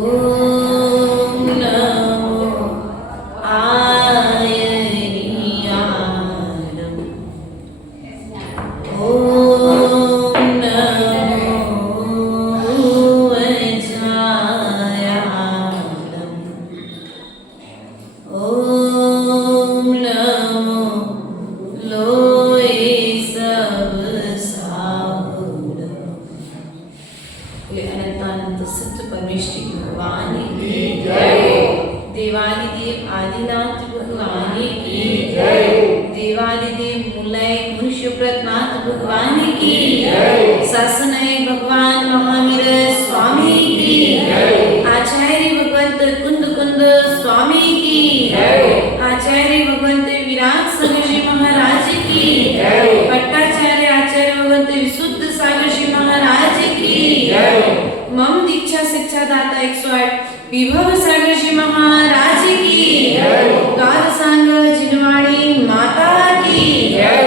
ओम नमो आयरियाणम। ओम नमो वज्रायाणम। ओम नमो लोए सब साहुरम। अनंतानंद सत्य परमेश्वरी भगवान की जय। देवादिदेव आदिनाथ भगवान की जय। देवादिदेव मूलय मनुष्यप्रतनाथ भगवान की जय। शासनय भगवान महावीर स्वामी की जय। आचार्य भगवंत कुंद कुंद स्वामी की जय। आचार्य भगवंत विराट सागर जी महाराज की जय। भट्टाचार्य आचार्य भगवंत विशुद्ध सागर जी महाराज की जय। मम दीक्षा शिक्षा दाता 108 विभव सागर जी महाराज की जय। गाद सांग जिनवाणी माता की जय।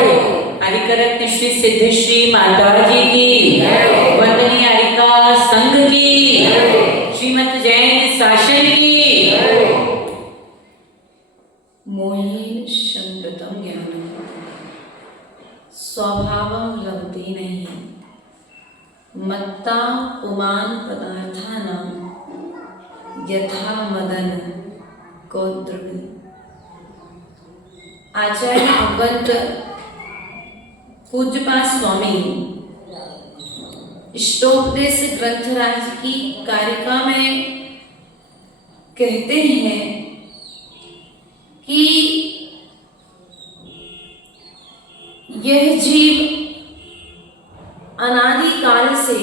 हरिकरत श्री सिद्धेश्वरी माता जी की जय। वंदनीय हरिका संघ की जय। श्रीमत जैन शासन की जय। मोहेन संप्रतम ज्ञानम स्वभावं लभते नहीं मत्ता पुमान पदार्थानां यथा मदन कौद्रवी। आचार्य भगवंत पूज्यपाद स्वामी इष्टोपदेश ग्रंथराज की कारिका में कहते हैं कि यह जीव अनादि काल से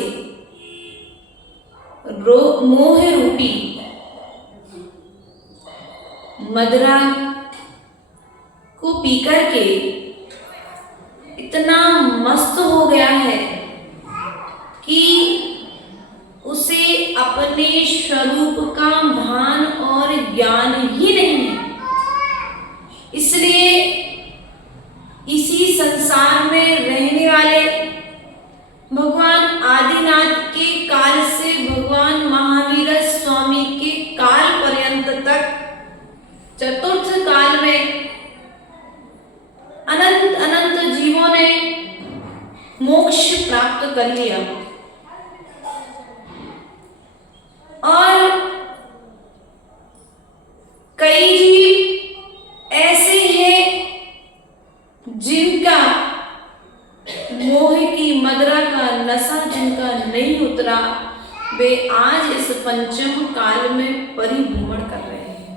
मोह रूपी मदिरा को पीकर के इतना मस्त हो गया है कि उसे अपने स्वरूप का भान और ज्ञान ही नहीं है। इसलिए इसी संसार में रहने वाले भगवान आदिनाथ के काल से भगवान महावीर स्वामी के काल पर्यंत तक चतुर्थ काल में अनंत अनंत जीवों ने मोक्ष प्राप्त कर लिया और कई जीव ऐसे हैं जिनका मोह की मदिरा का नशा जिनका नहीं उतरा, वे आज इस पंचम काल में परिभ्रमण कर रहे हैं।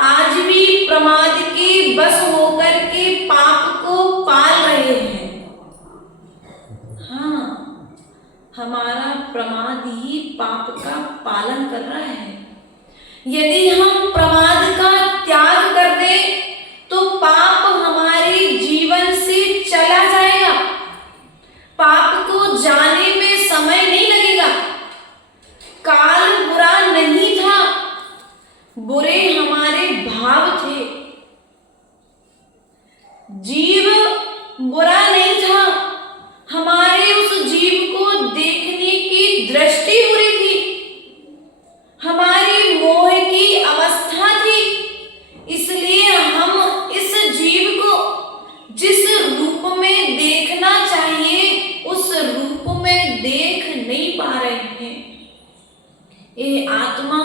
आज भी प्रमाद के बस होकर के पाप को पाल रहे हैं। हाँ, हमारा प्रमाद ही पाप का पालन कर रहा है। यदि हम प्रमाद का त्याग कर दें तो पाप हमारे जीवन से चला जाएगा। पाप को जाने में समय नहीं लगेगा। काल बुरा नहीं था, बुरे हमारे भाव थे। जीव बुरा नहीं था, हमारे उस जीव को देखने की दृष्टि बुरी थी, हमारी मोह की अवस्था थी। इसलिए हम इस जीव को जिस रूप में देखना चाहिए उस रूप में देख नहीं पा रहे हैं। ये आत्मा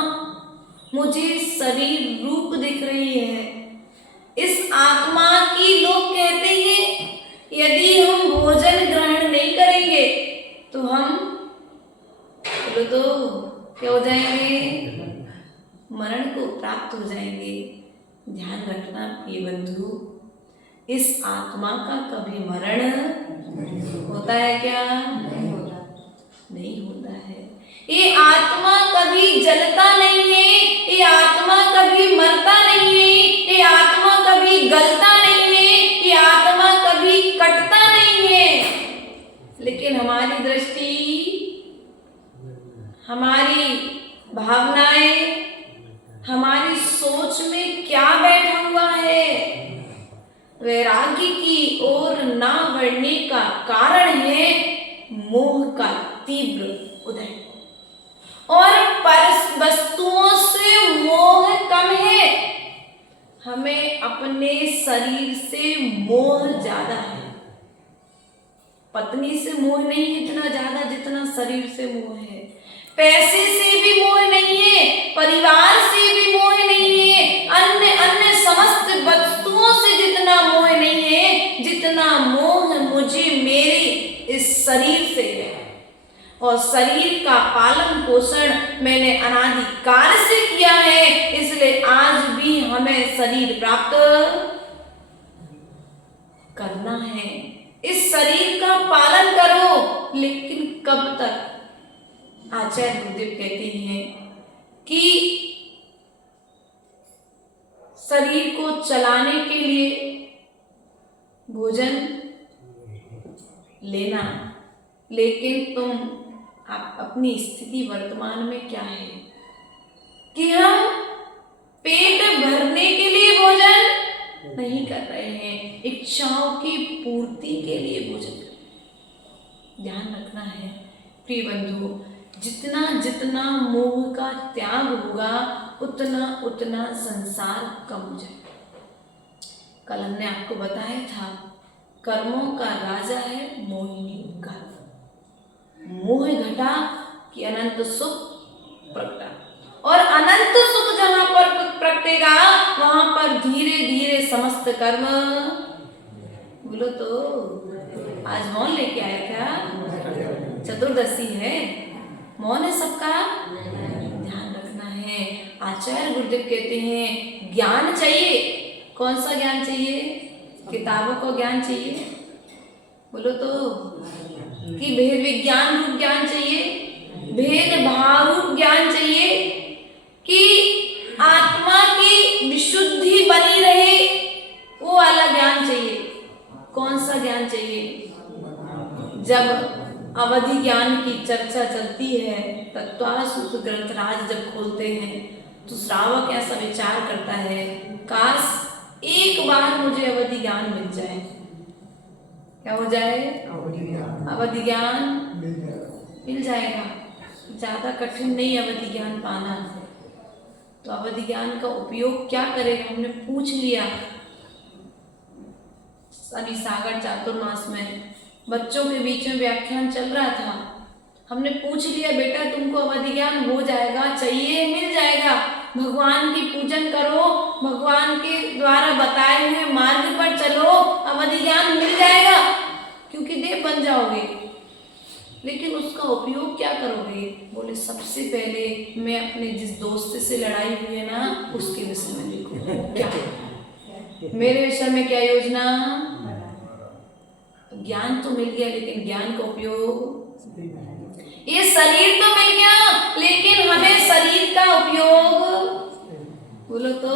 मुझे शरीर रूप दिख रही है। इस आत्मा की लोग कहते हैं यदि हम भोजन ग्रहण नहीं करेंगे तो हम तो क्या हो जाएंगे, मरण को प्राप्त हो जाएंगे। ध्यान रखना प्रिय बंधु, इस आत्मा का कभी मरण होता है क्या? नहीं होता है। ये आत्मा कभी जलता नहीं है, ये आत्मा कभी मरता नहीं है, ये आत्मा कभी गलता नहीं है, ये आत्मा कभी कटता नहीं है। लेकिन हमारी दृष्टि, हमारी भावनाएं, हमारी सोच में क्या बैठा हुआ है? वैराग्य की ओर ना बढ़ने का कारण है मोह का तीव्र उदय। और पत्नी से मोह नहीं है इतना ज्यादा जितना शरीर से मोह है। पैसे से भी मोह नहीं है, परिवार से भी मोह नहीं है, अन्य अन्य समस्त वस्तुओं से जितना मोह नहीं है जितना मोह मुझे मेरे इस शरीर से है। और शरीर का पालन पोषण मैंने अनादि काल से किया है, इसलिए आज भी हमें शरीर प्राप्त करना है। इस शरीर का पालन करो, लेकिन कब तक? आचार्य गुरुदेव कहते हैं कि शरीर को चलाने के लिए भोजन लेना, लेकिन तुम आप अपनी स्थिति वर्तमान में क्या है कि हम पेट भरने के लिए भोजन नहीं कर रहे हैं, इच्छाओं की पूर्ति के लिए भोजन कर रहे हैं। ध्यान रखना है प्रिय बंधु, जितना जितना मोह का त्याग होगा उतना उतना संसार कम हो जाएगा। कल हमने आपको बताया था कर्मों का राजा है मोहिनी कर्म। मोह घटा कि अनंत सुख प्रगटा, और अनंत सुख जहां पर प्रगटेगा वहां पर धीरे धीरे समस्त कर्म, बोलो तो आज मौन लेके आया क्या? चतुर्दशी है, मौन है सबका, ध्यान रखना है। आचार्य गुरुदेव कहते हैं ज्ञान चाहिए। कौन सा ज्ञान चाहिए? किताबों का ज्ञान चाहिए, बोलो तो, कि भेद विज्ञान रूप ज्ञान चाहिए, भेद भाव रूप ज्ञान चाहिए, कि आत्मा की विशुद्धि बनी रहे वो वाला ज्ञान चाहिए। कौन सा ज्ञान चाहिए? जब अवधि ज्ञान की चर्चा चलती है, तत्वासूत्र ग्रंथराज जब खोलते हैं तो श्रावक ऐसा विचार करता है, काश एक बार मुझे अवधि ज्ञान मिल जाए। क्या हो जाए? अवधि ज्ञान मिल जाएगा। ज्यादा कठिन नहीं अवधि ज्ञान पाना। तो अवधि ज्ञान का उपयोग क्या करेगा? हमने पूछ लिया अभी सागर चातुर्मास में बच्चों के बीच में व्याख्यान चल रहा था, हमने पूछ लिया बेटा तुमको अवधि ज्ञान हो जाएगा, चाहिए मिल जाएगा, भगवान की पूजन करो, भगवान के द्वारा बताए हुए मार्ग पर चलो, अवधि ज्ञान मिल जाएगा, क्योंकि देव बन जाओगे। लेकिन उसका उपयोग क्या करोगे? बोले सबसे पहले मैं अपने जिस दोस्त से लड़ाई हुई है ना उसके विषय में देखो क्या मेरे विषय में क्या योजना। ज्ञान तो मिल गया, लेकिन ज्ञान का उपयोग, ये शरीर तो मिल गया लेकिन हमें शरीर का उपयोग, बोलो तो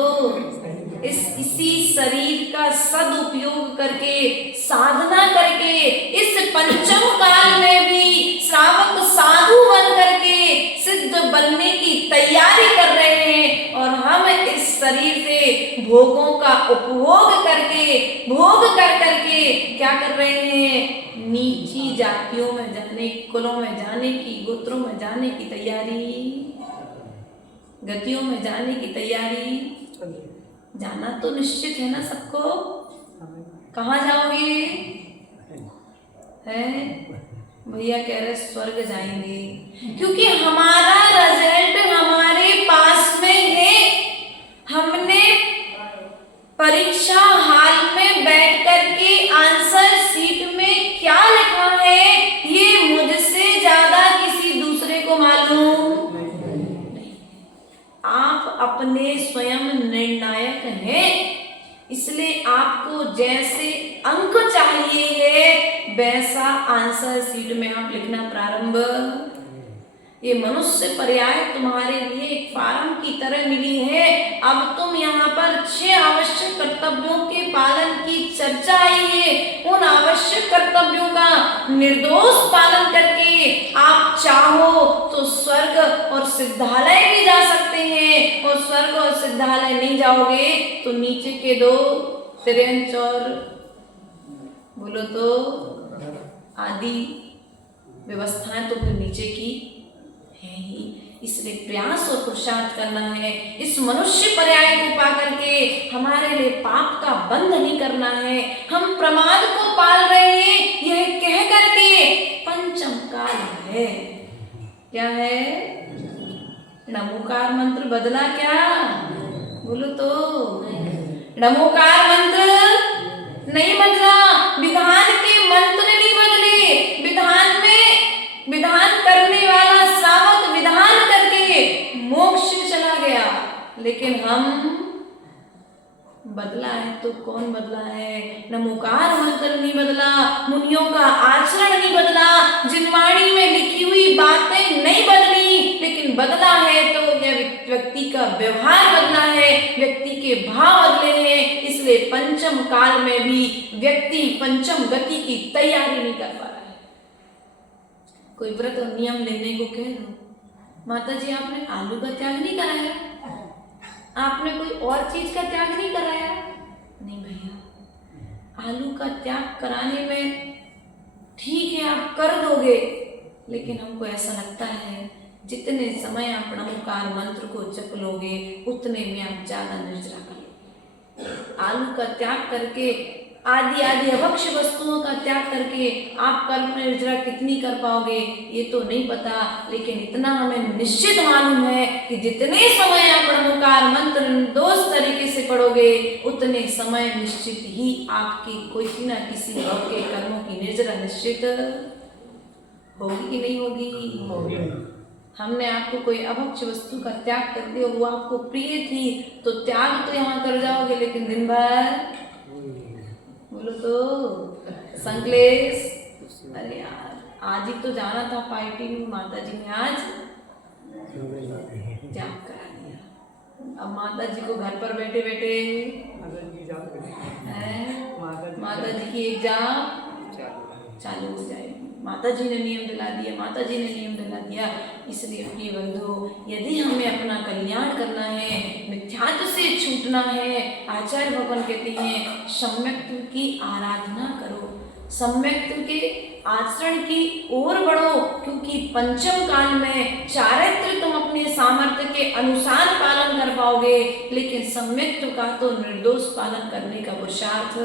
इसी शरीर का सदुपयोग करके साधना करके इस पंचम काल में भी श्रावक साधु बन करके सिद्ध बनने की तैयारी कर रहे हैं। और हम इस शरीर से भोगों का उपभोग करके भोग कर करके क्या कर रहे हैं? नीची जातियों में जाने, कुलों में जाने की, गोत्रों में जाने की तैयारी, गतियों में जाने की तैयारी। जाना तो निश्चित है ना सबको। कहाँ जाओगे? है भैया कह रहे स्वर्ग जाएंगे, क्योंकि हमारा रिजल्ट हमारे पास में है। हमने परीक्षा हाल में बैठ करके आंसर शीट में क्या लिखा है ये मुझसे ज्यादा किसी दूसरे को मालूम नहीं। आप अपने स्वयं निर्णायक हैं, इसलिए आपको जैसे अंक चाहिए है वैसा आंसर शीट में आप लिखना प्रारंभ। ये मनुष्य पर्याय तुम्हारे लिए एक फार्म की तरह मिली है। अब तुम यहाँ पर 6 आवश्यक कर्तव्यों के पालन की चर्चा आई है। उन आवश्यक कर्तव्यों का निर्दोष पालन करके आप चाहो तो स्वर्ग और सिद्धालय भी जा सकते हैं, और स्वर्ग और सिद्धालय नहीं जाओगे तो नीचे के 2 तिरंच और बोलो तो आदि व्यवस्थाएं तो फिर नीचे की है ही। इसलिए प्रयास और पुरुषार्थ करना है। इस मनुष्य पर्याय को पा करके हमारे लिए पाप का बंध नहीं करना है। हम प्रमाद को पाल रहे हैं यह कह करके पंचम काल है। क्या है? नमोकार मंत्र बदला क्या? बोलो तो। नमोकार मंत्र नहीं बदला, विधान के मंत्र नहीं बदले। विधान करने वाला श्रावक विधान करके मोक्ष चला गया, लेकिन हम बदला है तो कौन बदला है? नमोकार मंत्र नहीं बदला, मुनियों का आचरण नहीं बदला, जिनवाणी में लिखी हुई बातें नहीं बदली, लेकिन बदला है तो यह व्यक्ति का व्यवहार बदला है, व्यक्ति के भाव बदले हैं। इसलिए पंचम काल में भी व्यक्ति पंचम गति की तैयारी नहीं कर पा रहा है। कोई व्रत और नियम लेने को कह दो, माता जी आपने आलू का त्याग नहीं कराया, आपने कोई और चीज का त्याग नहीं कराया। नहीं भैया, आलू का त्याग कराने में ठीक है आप कर दोगे, लेकिन हमको ऐसा लगता है जितने समय आप नमोकार मंत्र को जप लोगे उतने में आप ज्यादा निर्जरा कर लोगे। आलू का त्याग करके, आदि अभक्ष्य वस्तुओं का त्याग करके आप कर्म निर्जरा कितनी कर पाओगे ये तो नहीं पता, लेकिन इतना हमें निश्चित मालूम है कि जितने समय आप नमोकार मंत्र निर्दोष तरीके से पढ़ोगे उतने समय निश्चित ही आपकी कोई ना किसी भाव के कर्मों की निर्जरा निश्चित होगी कि नहीं होगी? हमने आपको कोई अभक्ष्य वस्तु का त्याग कर दिया, वो आपको प्रिय थी तो त्याग तो यहाँ कर जाओगे, लेकिन दिन भर बोलो तो संकलेश। अरे यार आज ही तो जाना था पार्टी में, माता जी ने आज त्याग करा दिया। अब माता जी को घर पर बैठे बैठे माता जी की एग्जाम चालू हो जाएगी। माता जी ने नियम दिला दिया, माता जी ने नियम दिला दिया। इसलिए प्रिय बंधु, यदि हमें अपना कल्याण करना है, मिथ्यात्व से छूटना है, आचार्य भगवान कहते हैं सम्यक्त्व की आराधना करो, सम्यक्त्व के आचरण की ओर बढ़ो, क्योंकि पंचम काल में चारित्र तुम अपने सामर्थ्य के अनुसार पालन कर पाओगे, लेकिन सम्यक्त्व का तो निर्दोष पालन करने का पुरुषार्थ।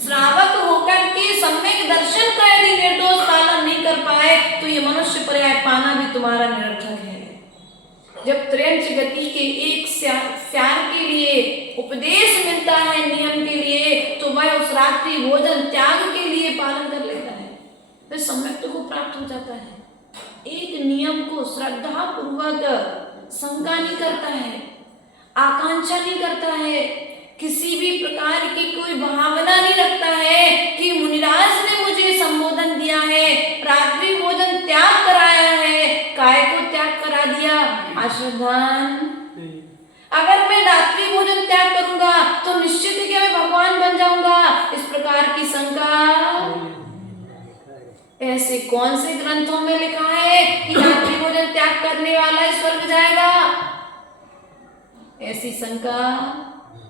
श्रावक होकर के सम्यक दर्शन का यदि निर्दोष पालन नहीं कर पाए तो ये मनुष्य पर्याय पाना भी तुम्हारा निरर्थक है। जब त्रयंच गति के एक स्यार के लिए उपदेश मिलता है नियम के लिए, तो वह उस रात्रि भोजन त्याग के लिए पालन कर लेता है, फिर सम्यक को प्राप्त हो जाता है। एक नियम को श्रद्धा पूर्वक शंका नहीं करता है, आकांक्षा नहीं करता है, किसी भी प्रकार की कोई भावना नहीं रखता है कि मुनिराज ने मुझे संबोधन दिया है, रात्रि भोजन त्याग कराया है, काय को त्याग करा दिया? अश्रद्धान। अगर मैं रात्रि भोजन त्याग करूंगा तो निश्चित ही मैं भगवान बन जाऊंगा, इस प्रकार की शंका। ऐसे कौन से ग्रंथों में लिखा है कि रात्रि भोजन त्याग करने वाला स्वर्ग जाएगा? ऐसी शंका।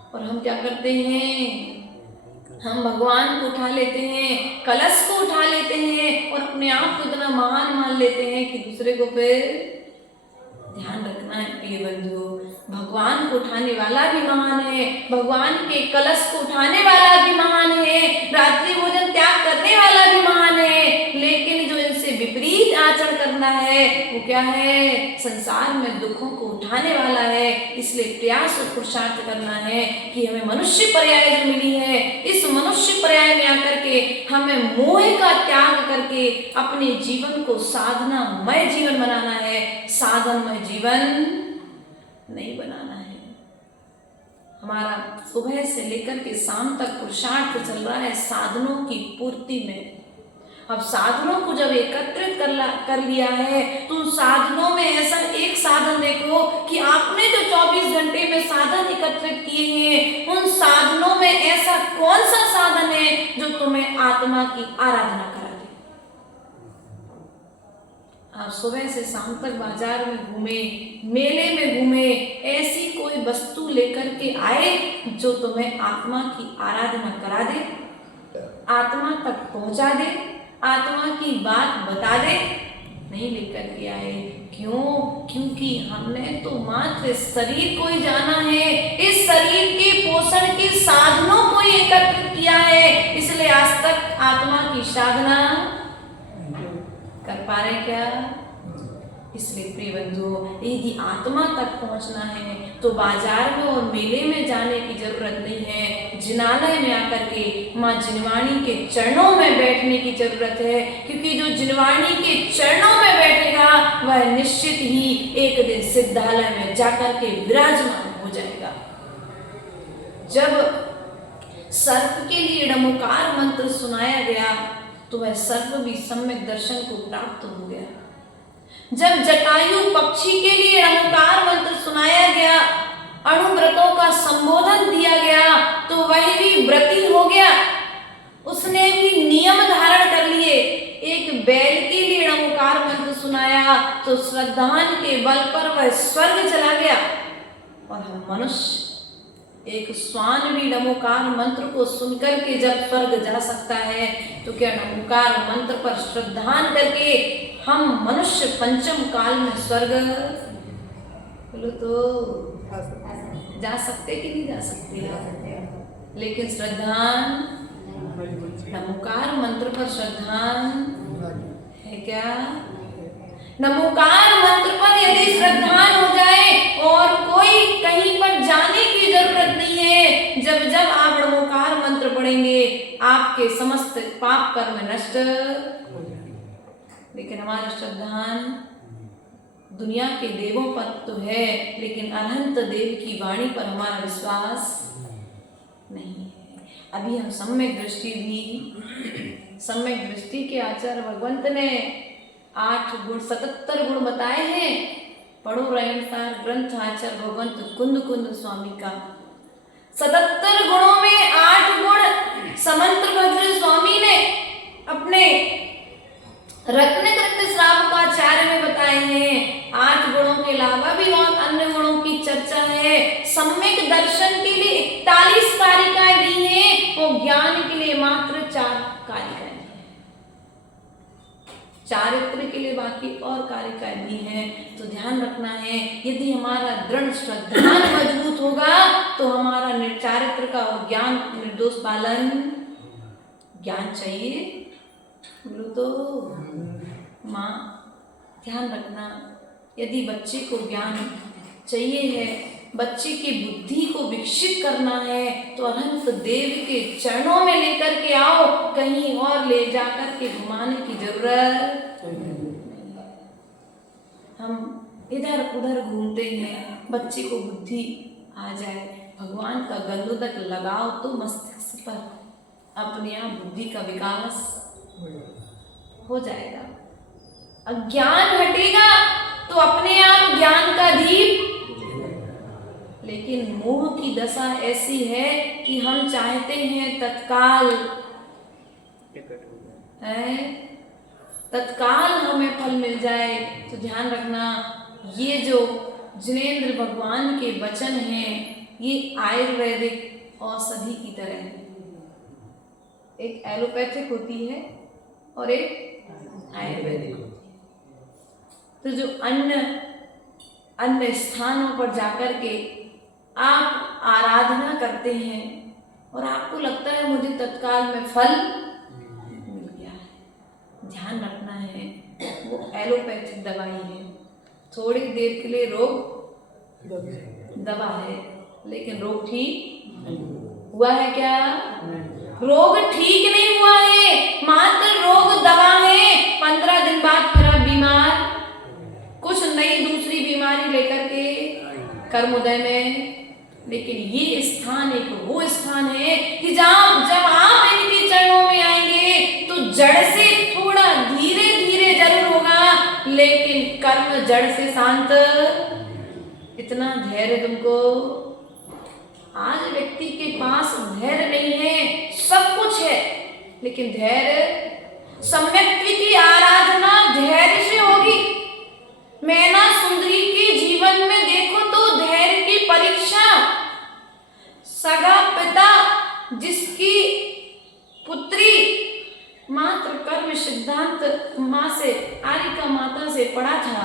और हम क्या करते हैं, हम भगवान को उठा लेते हैं, कलश को उठा लेते हैं और अपने आप को इतना महान मान लेते हैं कि दूसरे को फिर ध्यान रखना है प्रिय बंधु, भगवान को उठाने वाला भी महान है, भगवान के कलश को उठाने वाला भी महान है, रात्रि भोजन त्याग करने वाला भी महान है, लेकिन जो इनसे विपरीत आचरण करना है वो क्या है? संसार में दुखों को उठाने वाला है। इसलिए प्रयास और पुरुषार्थ करना है कि हमें मनुष्य पर्याय जो मिली है, इस मनुष्य पर्याय में आकर के हमें मोह का त्याग करके अपने जीवन को साधनामय जीवन बनाना है, साधनमय जीवन नहीं बनाना है। हमारा सुबह से लेकर के शाम तक पुरुषार्थ चल रहा है साधनों की पूर्ति में। अब साधनों को जब एकत्रित कर लिया है तो साधनों में ऐसा एक साधन देखो कि आपने जो 24 घंटे में साधन एकत्रित किए हैं, उन साधनों में ऐसा कौन सा साधन है जो तुम्हें आत्मा की आराधना करा दे? आप सुबह से शाम तक बाजार में घूमे, मेले में घूमे, ऐसी कोई वस्तु लेकर के आए जो तुम्हें आत्मा की आराधना करा दे, आत्मा तक पहुंचा दे, आत्मा की बात बता दे? नहीं लेकर के आए। क्यों? क्योंकि हमने तो मात्र शरीर को ही जाना है, इस शरीर के पोषण के साधनों को ही एकत्रित किया है, इसलिए आज तक आत्मा की साधना पा रहे हैं क्या? इसलिए प्रिय बंधुओं, यदि आत्मा तक पहुंचना है तो बाजार में और मेले में जाने की जरूरत नहीं है। जिनालय में आकर के माँ जिनवाणी के चरणों में बैठने की जरूरत है, क्योंकि जो जिनवाणी के चरणों में बैठेगा वह निश्चित ही एक दिन सिद्धालय में जाकर के विराजमान हो जाएगा। जब सर्प के लिए णमुकार मंत्र सुनाया गया तो वह सर्प भी सम्यक दर्शन को प्राप्त हो गया। जब जटायु पक्षी के लिए णमुकार मंत्र सुनाया गया, अणुव्रतों का संबोधन दिया गया, तो वह भी व्रती हो गया, उसने भी नियम धारण कर लिए। एक बैल के लिए णमुकार मंत्र सुनाया तो श्रद्धान के बल पर वह स्वर्ग चला गया। और हम मनुष्य, एक श्वान भी णमुकार मंत्र को सुनकर के जब स्वर्ग जा सकता है, तो क्या णमुकार मंत्र पर श्रद्धान करके हम मनुष्य पंचम काल में स्वर्ग बोलो तो जा सकते कि नहीं जा सकते? लेकिन श्रद्धान, णमुकार मंत्र पर श्रद्धान है क्या? णमुकार मंत्र पर यदि श्रद्धान हो जाए और कोई कहीं पर जाने की जरूरत नहीं है। जब जब आप णमुकार मंत्र पढ़ेंगे आपके समस्त पाप कर्म नष्ट। लेकिन हमारा श्रद्धान दुनिया के देवों पर तो है, लेकिन अनंत देव की वाणी पर हमारा विश्वास नहीं है। अभी हम सम्यक दृष्टि भी, सम्यक दृष्टि के आचार्य भगवंत ने 8 गुण 77 गुण बताए हैं। पढ़ो रयनसार ग्रंथ आचार्य भगवंत कुंद कुंद स्वामी का। 77 गुणों में 8 गुण समंत्र भद्र स्वामी ने अपने रत्नकृत श्रावकाचार्य में बताए हैं। 8 गुणों के अलावा भी और अन्य गुणों की चर्चा है। सम्यक दर्शन के लिए 41 कारिकाएं दी हैं और ज्ञान के लिए मात्र 4 कारिकाएं दी हैं। चारित्र के लिए बाकी और कारिकाएं दी हैं। तो ध्यान रखना है, यदि हमारा दृढ़ श्रद्धान मजबूत होगा तो हमारा निर्चारित्र का और ज्ञान निर्दोष पालन ज्ञान चाहिए बोलो तो माँ ध्यान रखना। यदि बच्चे को ज्ञान चाहिए है, बच्चे की बुद्धि को विकसित करना है, तो अनंत देव के चरणों में लेकर के आओ, कहीं और ले जाकर के घुमाने की जरूरत नहीं। हम इधर उधर घूमते हैं, बच्चे को बुद्धि आ जाए, भगवान का गंधोदक लगाओ तो मस्तिष्क पर अपने आप बुद्धि का विकास हो जाएगा। अज्ञान हटेगा तो अपने आप ज्ञान का दीप। लेकिन मोह की दशा ऐसी है कि हम चाहते हैं तत्काल तत्काल हमें फल मिल जाए। तो ध्यान रखना, ये जो जिनेंद्र भगवान के वचन हैं ये आयुर्वेदिक औषधि की तरह है। एक एलोपैथिक होती है और एक आयुर्वेदिक होती है। तो जो अन्य स्थानों पर जाकर के आप आराधना करते हैं और आपको लगता है मुझे तत्काल में फल मिल गया है, ध्यान रखना है वो एलोपैथिक दवाई है। थोड़ी देर के लिए रोग दवा है, लेकिन रोग ठीक हुआ है क्या? रोग ठीक नहीं हुआ है, मात्र रोग दवा है। 15 दिन बाद फिर आप बीमार, कुछ नई दूसरी बीमारी लेकर के कर्मोदय में। लेकिन ये स्थान एक वो स्थान है कि जब आप इनके चरणों में आएंगे तो जड़ से थोड़ा धीरे धीरे जरूर होगा, लेकिन कर्म जड़ से शांत। इतना धैर्य तुमको, आज व्यक्ति के पास धैर्य नहीं है, सब कुछ है लेकिन धैर्य। सम्यक की आराधना धैर्य से होगी। मैना सुंदरी के जीवन में देखो तो धैर्य की परीक्षा। सगा पिता जिसकी पुत्री मात्र कर्म सिद्धांत माँ से, आरिका माता से पढ़ा था,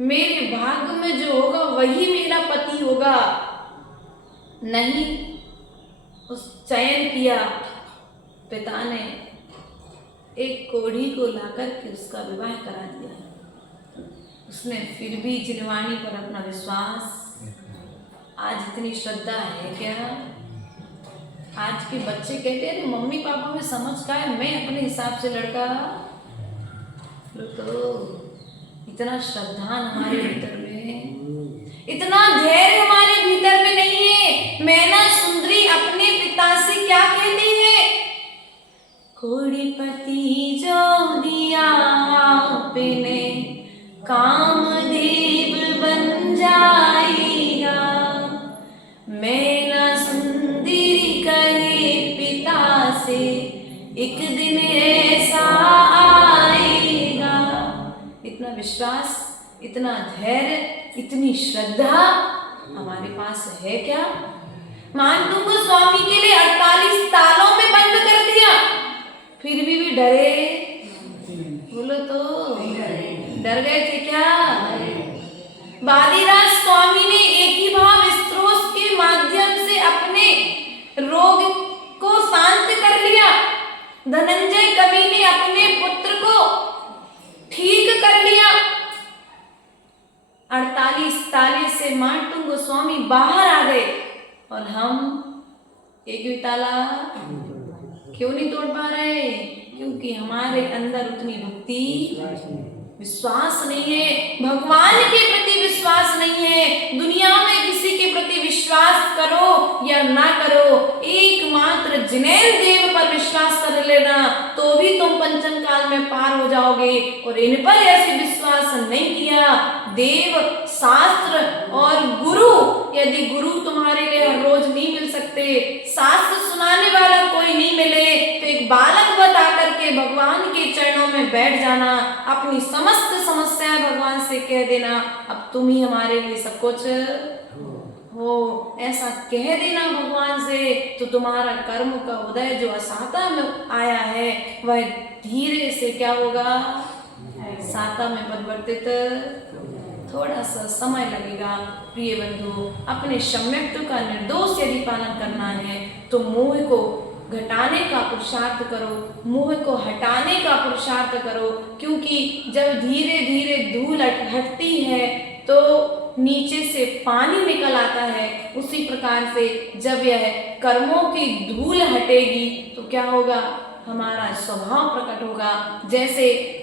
मेरे भाग्य में जो होगा वही मेरा पति होगा, नहीं उस चयन किया पिता ने। एक कोढ़ी को लाकर के उसका विवाह करा दिया। उसने फिर भी जिनवाणी पर अपना विश्वास, आज इतनी श्रद्धा है क्या? आज के बच्चे कहते हैं मम्मी पापा में समझ का है, मैं अपने हिसाब से लड़का लो। तो इतना श्रद्धा हमारे भीतर में, इतना धैर्य हमारे भीतर में नहीं है। मैना सुंदरी अपने पिता से क्या कहती है? कोड़ीपति जो दिया आपने कामदेव बन जाएगा। मैना सुंदरी कहे पिता से एक दिन ऐसा आएगा। इतना विश्वास, इतना धैर्य, इतनी श्रद्धा हमारे पास है क्या? मानतू को स्वामी के लिए 48 तालों में बंद कर दिया, फिर भी डरे। बोलो तो डर गए थे क्या? बादीराज स्वामी ने एक ही भाव स्त्रोत के माध्यम से अपने रोग को शांत कर लिया। धनंजय कवि ने अपने पुत्र को ठीक कर लिया। 48 ताले से मानतुंग गोस्वामी बाहर आ गए और हम एक भी ताला क्यों नहीं तोड़ पा रहे? क्योंकि हमारे अंदर उतनी भक्ति, विश्वास नहीं है, भगवान के प्रति विश्वास नहीं है। दुनिया में किसी के प्रति विश्वास करो या ना करो, एकमात्र जिनेन्द्र देव पर विश्वास कर लेना, तो भी तुम पंचम काल में पार हो जाओगे। और इन पर ऐसे विश्वास नहीं किया, देव, शास्त्र और गुरु, यदि गुरु तुम्हारे लिए हर रोज नहीं मिल सकते, शास्त्र सुनाने वाला कोई नहीं मिले, तो एक बालक बता करके भगवान के चरणों में बैठ जाना, अपनी समस्त समस्याएं भगवान से कह देना, अब तुम ही हमारे लिए सब कुछ हो, ऐसा कह देना भगवान से, तो तुम्हारा कर्म का उदय जो असाता में आया है वह धीरे से क्या होगा? साता में परिवर्तित थोड़ा सा समय लगेगा। प्रिय बंधु, अपने सम्यक्त्व का निर्दोष यदि पालन करना है तो मोह को घटाने का पुरुषार्थ करो, मोह को हटाने का पुरुषार्थ करो, क्योंकि जब धीरे धीरे धूल हटती है तो नीचे से पानी निकल आता है। उसी प्रकार से जब यह कर्मों की धूल हटेगी तो क्या होगा? हमारा स्वभाव प्रकट होगा। जैसे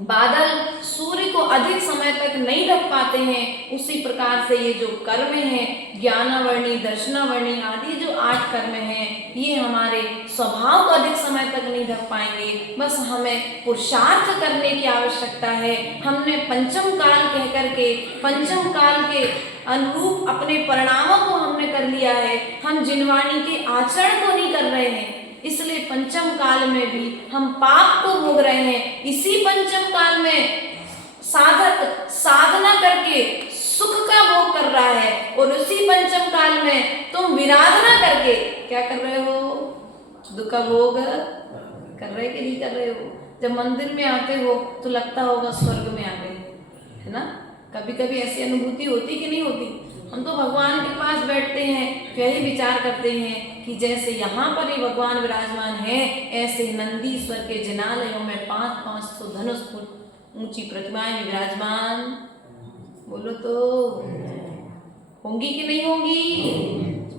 बादल सूर्य को अधिक समय तक नहीं ढक पाते हैं, उसी प्रकार से ये जो कर्म हैं, ज्ञानावर्णी, दर्शनावर्णी आदि जो 8 कर्म हैं, ये हमारे स्वभाव को अधिक समय तक नहीं ढक पाएंगे। बस हमें पुरुषार्थ करने की आवश्यकता है। हमने पंचम काल कह करके पंचम काल के अनुरूप अपने परिणामों को हमने कर लिया है, हम जिनवाणी के आचरण को नहीं कर रहे हैं, इसलिए पंचम काल में भी हम पाप को भोग रहे हैं। इसी पंचम काल में साधक साधना करके सुख का भोग कर रहा है, और उसी पंचम काल में तुम विराधना करके क्या कर रहे हो? दुख का भोग कर रहे कि नहीं कर रहे हो? जब मंदिर में आते हो तो लगता होगा स्वर्ग में आ गए, है ना? कभी कभी ऐसी अनुभूति होती कि नहीं होती? हम तो भगवान के पास बैठते हैं, यही विचार करते हैं कि जैसे यहाँ पर ही भगवान विराजमान है, ऐसे नंदीश्वर के जिनालयों में 5-5 धनुष ऊंची प्रतिमाएं विराजमान, बोलो तो होंगी कि नहीं होंगी?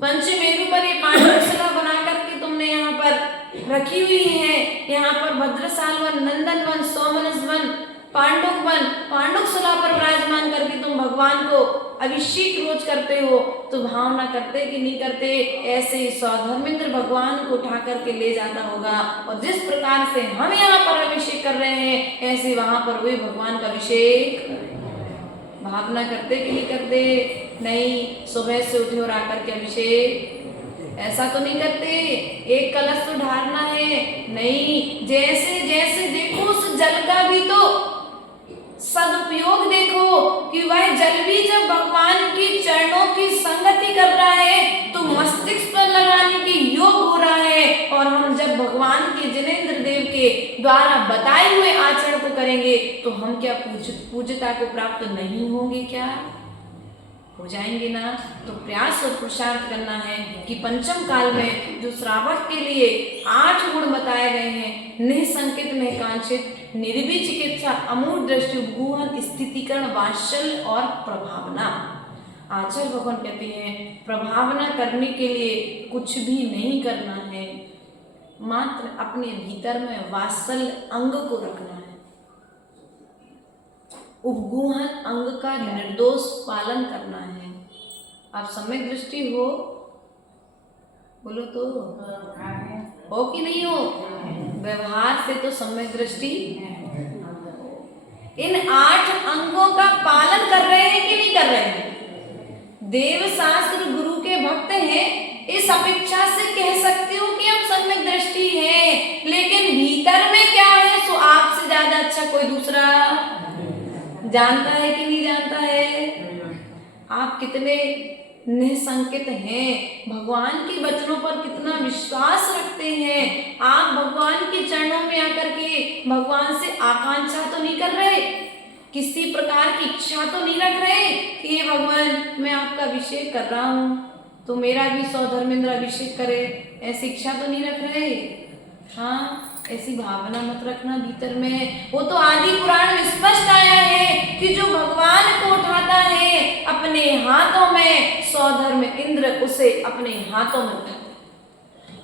पंचमेरु पर ये पांडुशिला बना करके तुमने यहाँ पर रखी हुई है। यहाँ पर भद्रशाल वन, नंदन वन, सोमनस वन, पांडुक वन, पांडुशिला पर विराजमान करके तुम भगवान को अभिषेक रोज करते हो, तो भावना करते कि नहीं करते? ऐसे ही स्वधर्मेंद्र भगवान को उठा करके ले जाता होगा, और जिस प्रकार से हम यहाँ पर अभिषेक कर रहे हैं, ऐसे वहां पर वही भगवान का अभिषेक भावना करते कि नहीं करते? नहीं, सुबह से उठे और आकर के अभिषेक ऐसा तो नहीं करते। एक कलश तो ढारना है, नहीं, जैसे जैसे देखो उस जल का भी तो सदुपयोग देखो कि वह जल भी जब भगवान की चरणों की संगति कर रहा है तो मस्तिष्क पर लगाने के योग हो रहा है, और हम जब भगवान के जिनेन्द्र देव के द्वारा बताए हुए आचरण को करेंगे तो हम क्या पूज्यता को प्राप्त नहीं होंगे क्या? हो जाएंगे ना, तो प्रयास और पुरुषार्थ करना है कि पंचम काल में जो श्रावक के लिए 8 गुण बताए गए हैं, निःसंकित, निःकांक्षित, निर्भी चिकित्सा, अमूढ़ दृष्टि, उपगूहन, स्थितिकरण, वात्सल्य और प्रभावना। आचार्य भगवान कहते हैं प्रभावना करने के लिए कुछ भी नहीं करना है, मात्र अपने भीतर में वात्सल्य अंग को रखना है, उपगूहन अंग का निर्दोष पालन करना है। आप सम्यक दृष्टि हो, बोलो तो हो कि नहीं हो? व्यवहार से तो सम्यक दृष्टि। इन 8 अंगों का पालन कर रहे हैं कि नहीं कर रहे हैं? देव शास्त्र गुरु के भक्त हैं, इस अपेक्षा से कह सकते हो कि हम सम्यक दृष्टि हैं, लेकिन भीतर में क्या है सो आपसे ज्यादा अच्छा कोई दूसरा जानता है कि नहीं जानता है? आप कितने निसंकित हैं, भगवान के वचनों पर कितना विश्वास रखते हैं, आप भगवान के चरणों में आकर के भगवान से आकांक्षा तो नहीं कर रहे, किसी प्रकार की इच्छा तो नहीं रख रहे कि ये भगवान मैं आपका अभिषेक कर रहा हूँ तो मेरा भी सौधर्मेंद्र अभिषेक करे, ऐसी इच्छा तो नहीं रख रहे। हाँ, ऐसी भावना मत रखना भीतर में। वो तो आदि पुराण में स्पष्ट आया है कि जो भगवान को उठाता है अपने हाथों में, सौधर्म इंद्र उसे अपने हाथों में उठाता है।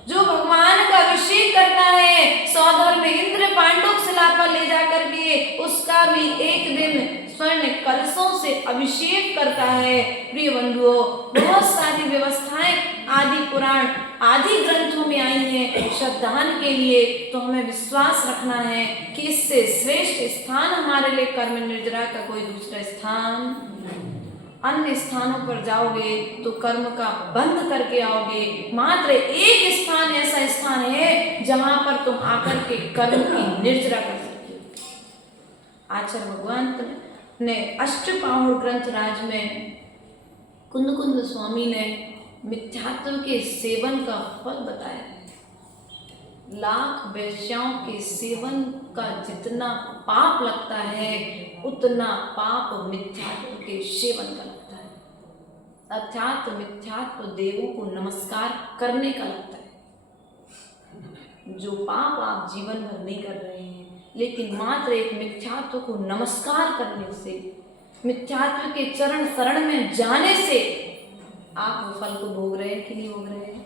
जो भगवान का अभिषेक करता है, सौधर्म इंद्र पांडुक शिला पर ले जाकर के उसका भी एक दिन स्वर्ण कलशों से अभिषेक करता है। प्रिय बंधुओं, बहुत सारी व्यवस्थाएं आदि पुराण आदि ग्रंथों में आई हैं श्रद्धान के लिए, तो हमें विश्वास रखना है कि इससे श्रेष्ठ स्थान हमारे लिए कर्म निर्जरा का कोई दूसरा स्थान। अन्य स्थानों पर जाओगे तो कर्म का बंध करके आओगे, मात्र एक स्थान ऐसा स्थान है जहां पर तुम आकर के कर्म की निर्जरा कर सकते हो। आचार्य भगवान ने अष्टपाहुर ग्रंथ राज में कुंद कुंद स्वामी ने मिथ्यात्व के सेवन का फल बताया। लाख वेश्याओं के सेवन का जितना पाप लगता है उतना पाप मिथ्यात्व के सेवन का लगता है, अर्थात मिथ्यात्व देवों को नमस्कार करने का लगता है। जो पाप आप जीवन भर नहीं कर रहे हैं, लेकिन मात्र एक मिथ्यात्व को नमस्कार करने से, मिथ्यात्व के चरण शरण में जाने से आप वो फल को भोग रहे हैं कि नहीं भोग रहे हैं।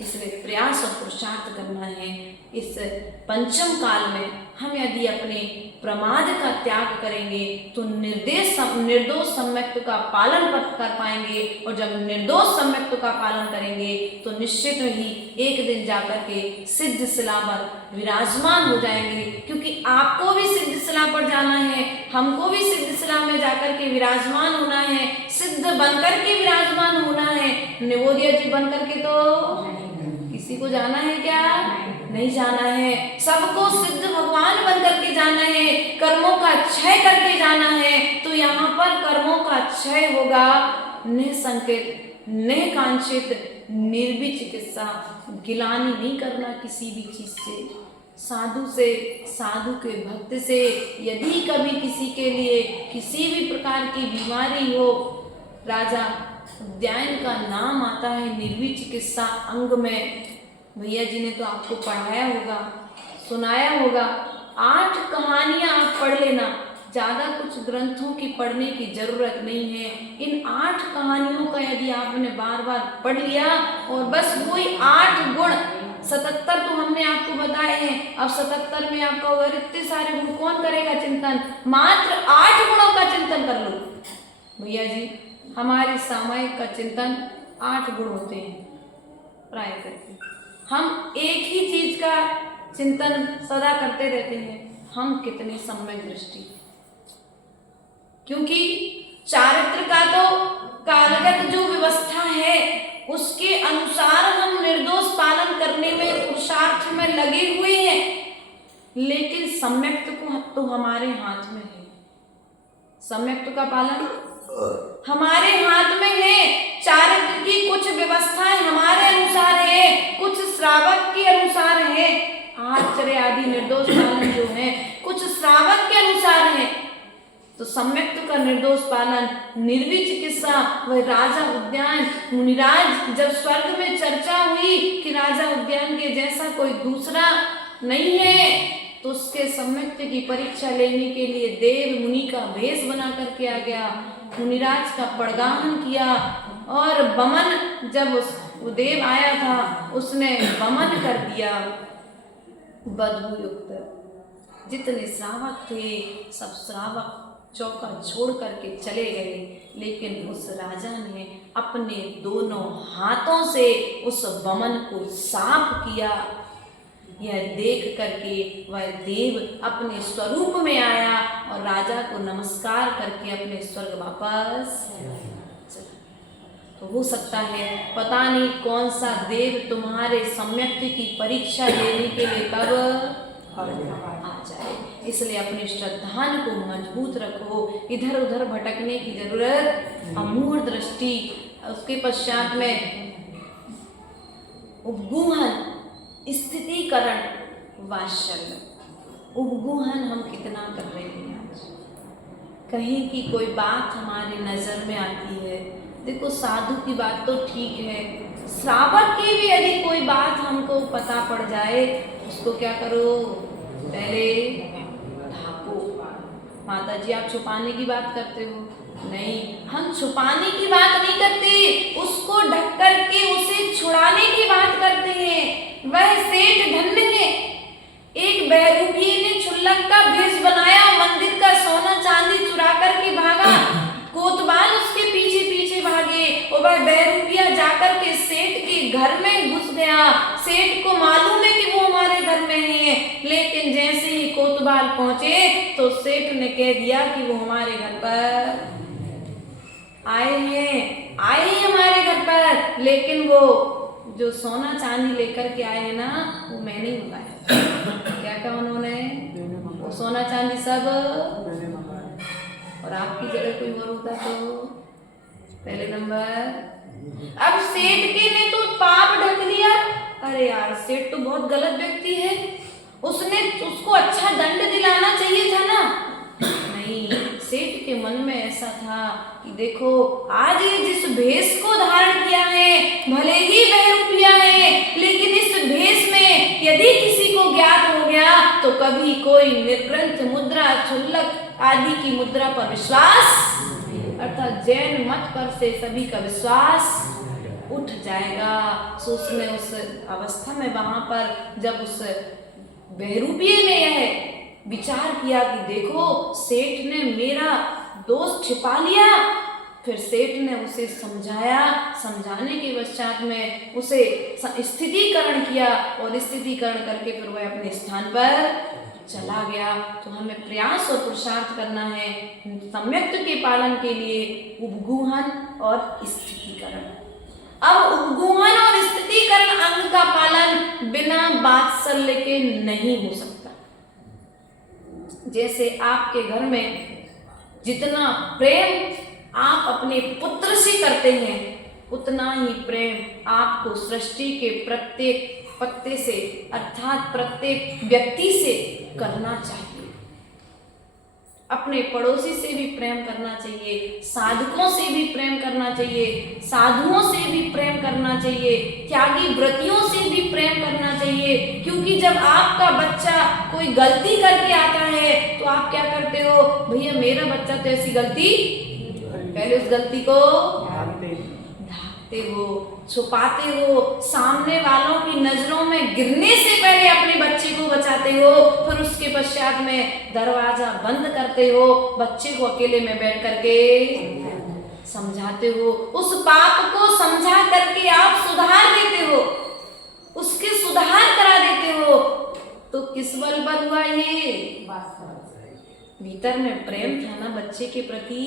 इसलिए प्रयास और पुरुषार्थ करना है। इस पंचम काल में हम यदि अपने प्रमाद का त्याग करेंगे तो निर्दोष सम्यक्त्व का पालन कर पाएंगे, और जब निर्दोष सम्यक्त्व का पालन करेंगे तो निश्चित ही एक दिन जाकर के सिद्ध शिला पर विराजमान हो जाएंगे। क्योंकि आपको भी सिद्ध शिला पर जाना है, हमको भी सिद्ध शिला में जाकर के विराजमान होना है, सिद्ध बनकर के विराजमान होना है। निवोदिया जी बनकर के तो किसी को जाना है क्या? नहीं जाना है। सबको सिद्ध भगवान बनकर के जाना है, कर्मों का क्षय करके जाना है। तो यहाँ पर कर्मों का क्षय होगा, निसंकित, निकांक्षित, निर्भी चिकित्सा, गिलानी नहीं करना किसी भी चीज से, साधु से, साधु के भक्त से। यदि कभी किसी के लिए किसी भी प्रकार की बीमारी हो, राजा उद्यान का नाम आता है निर्भी चिकित्सा अंग में। भैया जी ने तो आपको पढ़ाया होगा, सुनाया होगा। 8 कहानियां आप पढ़ लेना, ज़्यादा कुछ ग्रंथों की पढ़ने की जरूरत नहीं है। इन 8 कहानियों का यदि आपने बार बार पढ़ लिया और बस वही 8 गुण, 77 तो हमने आपको बताए हैं, अब 77 में आपका अगर इतने सारे गुण कौन करेगा चिंतन, मात्र 8 गुणों का चिंतन कर लो। भैया जी हमारे सामायिक का चिंतन 8 गुण होते हैं प्राय करके। हम एक ही चीज का चिंतन सदा करते रहते हैं, हम कितने सम्यक दृष्टि। क्योंकि चारित्र का तो कालगत जो व्यवस्था है उसके अनुसार हम निर्दोष पालन करने में, पुरुषार्थ में लगे हुए हैं, लेकिन सम्यक्त्व को तो हमारे हाथ में है। सम्यक्त्व का पालन हमारे हाथ में है। चारित्र की कुछ व्यवस्थाएं हमारे अनुसार है, कुछ श्रावक के अनुसार है। आचर्य आदि निर्दोष पालन जो है कुछ श्रावक के अनुसार है, तो सम्यक्त का निर्दोष पालन, निर्विचिकित्सा, वह राजा उद्यान। मुनिराज, जब स्वर्ग में चर्चा हुई कि राजा उद्यान के जैसा कोई दूसरा नहीं है, तो उसके सम्यक्त की परीक्षा लेने के लिए देव मुनि का भेष बना करके आ गया। मुनिराज का पड़गाहन किया और वमन, जब वो देव आया था उसने वमन कर दिया। बदबू युक्त जितने श्रावक थे सब श्रावक चौका छोड़ करके चले गए, लेकिन उस राजा ने अपने दोनों हाथों से उस वमन को साफ किया। यह देख करके वह देव अपने स्वरूप में आया और राजा को नमस्कार करके अपने स्वर्ग वापस चला। तो हो सकता है पता नहीं कौन सा देव तुम्हारे सम्यक्त की परीक्षा लेने के लिए कब आ जाए। इसलिए अपने श्रद्धान को मजबूत रखो, इधर उधर भटकने की जरूरत, अमूढ़ दृष्टि, उसके पश्चात में उपगूहन, स्थितीकरण, वात्सल्य। उपगूहन हम कितना कर रहे हैं आज। कहीं की कोई बात हमारी नजर में आती है, देखो साधु की बात तो ठीक है, श्रावक की भी यदि कोई बात हमको पता पड़ जाए, उसको क्या करो, पहले ढाको। माता जी आप छुपाने की बात करते हो, नहीं, हम छुपाने की बात नहीं करते, उसको ढक करके उसे छुड़ाने की बात करते हैं। वह सेठ धन्य है, एक बहरूपी ने क्षुल्लक का भेष बनाया, मंदिर का सोना चांदी चुरा करके भागा, कोतवाल उसके पीछे पीछे भागे और वह बहरूपिया जाकर के सेठ के घर में घुस गया। सेठ को मालूम है कि वो हमारे घर में है, लेकिन जैसे ही कोतवाल पहुंचे तो सेठ ने कह दिया कि वो हमारे घर पर आए हैं हमारे घर पर, लेकिन वो जो सोना चांदी लेकर के आए हैं ना, वो मैंने ही मंगाया। क्या कहा उन्होंने, वो सोना चांदी सब, और आपकी जगह कोई और होता तो पहले नंबर। अब सेठ के ने तो पाप ढक लिया, अरे यार सेठ तो बहुत गलत व्यक्ति है, उसको अच्छा दंड दिलाना चाहिए था ना। नहीं, सेठ के मन में ऐसा था कि देखो आज ये जिस भेष को धारण किया है, भले ही बहरूपिया है, लेकिन इस भेष में यदि किसी को ज्ञात हो गया तो कभी कोई निर्ग्रंथ मुद्रा, क्षुल्लक आदि की मुद्रा पर विश्वास, अर्थात जैन मत पर से सभी का विश्वास उठ जाएगा। सो उसने उस अवस्था में वहां पर जब उस बहरूपिये ने यह विचार किया कि देखो सेठ ने मेरा दोष छिपा लिया, फिर सेठ ने उसे समझाया, समझाने के पश्चात में उसे स्थितीकरण किया और स्थितीकरण करके फिर वह अपने स्थान पर चला गया। तो हमें प्रयास और पुरुषार्थ करना है सम्यक्त के पालन के लिए, उपगूहन और स्थितीकरण। अब उपगूहन और स्थितीकरण अंग का पालन बिना वात्सल्य के नहीं हो सकता। जैसे आपके घर में जितना प्रेम आप अपने पुत्र से करते हैं, उतना ही प्रेम आपको सृष्टि के प्रत्येक पत्ते से, अर्थात प्रत्येक व्यक्ति से करना चाहिए। अपने पड़ोसी से भी प्रेम करना चाहिए, साधकों से भी प्रेम करना चाहिए, साधुओं से भी प्रेम करना चाहिए, त्यागी व्रतियों से भी प्रेम करना चाहिए। क्योंकि जब आपका बच्चा कोई गलती करके आता है तो आप क्या करते हो, भैया मेरा बच्चा तो ऐसी गलती, पहले उस गलती को ढांकते हो, छुपाते हो, सामने वालों की नजरों में गिरने से पहले अपने बच्चे को बचाते हो, फिर उसके पश्चात में दरवाजा बंद करते हो, बच्चे को अकेले में बैठ करके समझाते हो, उस पाप को समझा करके आप सुधार देते हो, उसके सुधार करा देते हो। तो किस बल पर हुआ ये, भीतर में प्रेम था ना बच्चे के प्रति,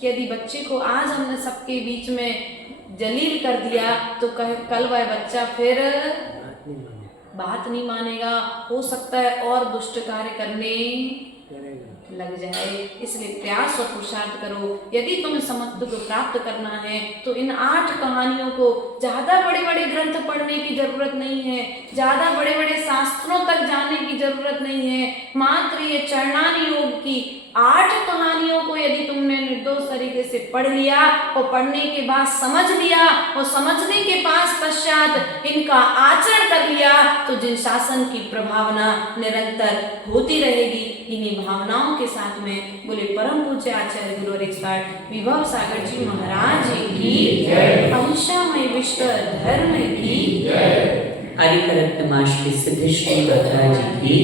कि यदि बच्चे को आज हमने सबके बीच में जलील कर दिया तो कल वह बच्चा फिर बात नहीं मानेगा, हो सकता है और दुष्ट कार्य करने लग जाए। इसलिए प्रयास और पुरुषार्थ करो। यदि तुम्हें समत्व को प्राप्त करना है तो इन 8 कहानियों को, ज़्यादा बड़े बड़े ग्रंथ पढ़ने की जरूरत नहीं है, ज़्यादा बड़े बड़े शास्त्रों तक जाने की जरूरत नहीं है। मात्र ये चरणानी योग की 8 कहानियों को यदि तुमने निर्दोष तरीके से पढ़ लिया और पढ़ने के बाद समझ लिया और समझने के पश्चात इनका आचरण कर लिया तो जिन शासन की प्रभावना निरंतर होती रहेगी। इन्हीं भावनाओं के साथ में बोले परम पूज्य आचार्य गुरु और एक्सपर्ट विभव सागर जी महाराज की अंशामय विश्व धर्म की हरिकरत्न माश की सिद्धेश्वरी माता जी की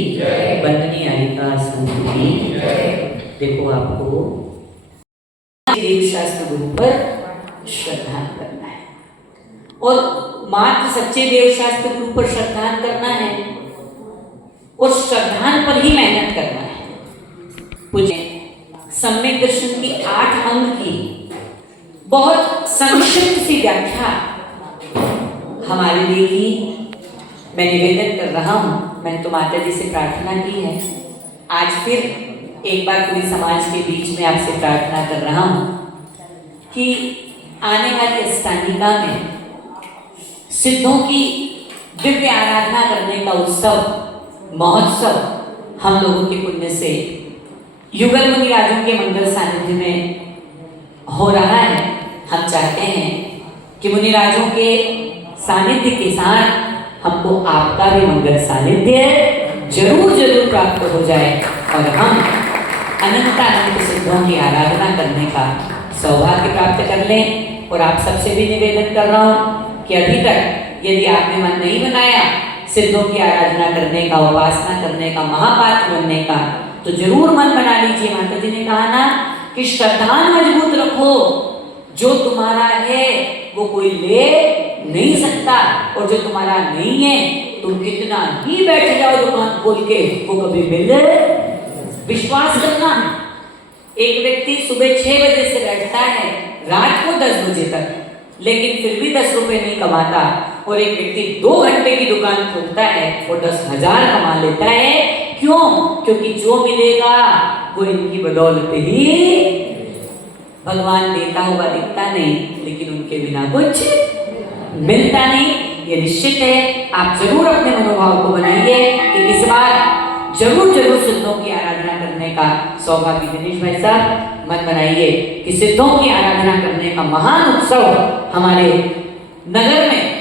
वंदनीय हरिका संत की। देखो आपको देव शास्त्र गुरु पर श्रद्धा करना है और मात्र सच्चे देव शास्त्र गुरु पर श्रद्धा करना है और श्रद्धान पर ही मेहनत करना है। पूज्य सम्यक दर्शन की 8 अंग की बहुत संक्षिप्त सी व्याख्या हमारे लिए की मैं निवेदन कर रहा हूँ। मैंने तो माता जी से प्रार्थना की है, आज फिर एक बार पूरी समाज के बीच में आपसे प्रार्थना कर रहा हूँ कि आने वाली अष्टांगिका में सिद्धों की दिव्य आराधना करने का उत्सव महोत्सव हम लोगों के पुण्य से युगल मुनि राजों के मंगल सानिध्य में हो रहा है। हम चाहते हैं कि मुनि राजों के सानिध्य के साथ हमको आपका भी मंगल सानिध्य जरूर जरूर प्राप्त हो जाए और हम अनंतानंद सिद्धों की आराधना करने का सौभाग्य प्राप्त कर लें। और आप सबसे भी निवेदन कर रहा हूँ कि अभी तक यदि आपने मन नहीं बनाया सिद्धों की आराधना करने का, उपासना करने का, महापात्र बनने का, तो जरूर मन बना लीजिए। माता जी ने कहा ना कि श्रद्धा मजबूत रखो, जो तुम्हारा है वो कोई ले नहीं सकता और जो तुम्हारा नहीं है तुम कितना ही बैठ जाओ दुकान खोल के वो कभी मिले। विश्वास करना, एक व्यक्ति सुबह 6 बजे से बैठता है रात को 10 बजे तक, लेकिन फिर भी 10 रुपए नहीं कमाता, और एक व्यक्ति 2 घंटे की दुकान खोलता है और 10,000 कमा लेता है। क्यों? क्योंकि जो मिलेगा वो इनकी बदौलत ही। भगवान देता हुआ दिखता नहीं, लेकिन उनके बिना कुछ मिलता नहीं। ये निश्चित है। आप जरूर अपने मनोभाव को बनाइए कि इस बार जरूर जरूर सिद्धों की आराधना करने का सौभाग्य। दिनेश भाई साहब मन बनाइए कि सिद्धों की आराधना करने का महान उत्सव हमारे नगर में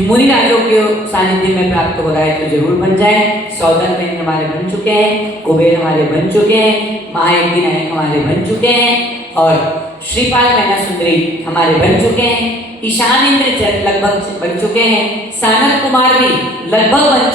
मुनि राजों के सानिध्य में प्राप्त हो रहा है, तो जरूर बन जाए। सौदन में हमारे बन चुके हैं, कुबेर हमारे बन चुके हैं, महायज्ञ नायक हमारे बन चुके हैं और श्रीपाल मैना सुंदरी हमारे बन चुके हैं, ईशान इंद्र लगभग बन चुके हैं, सानक कुमार भी लगभग बन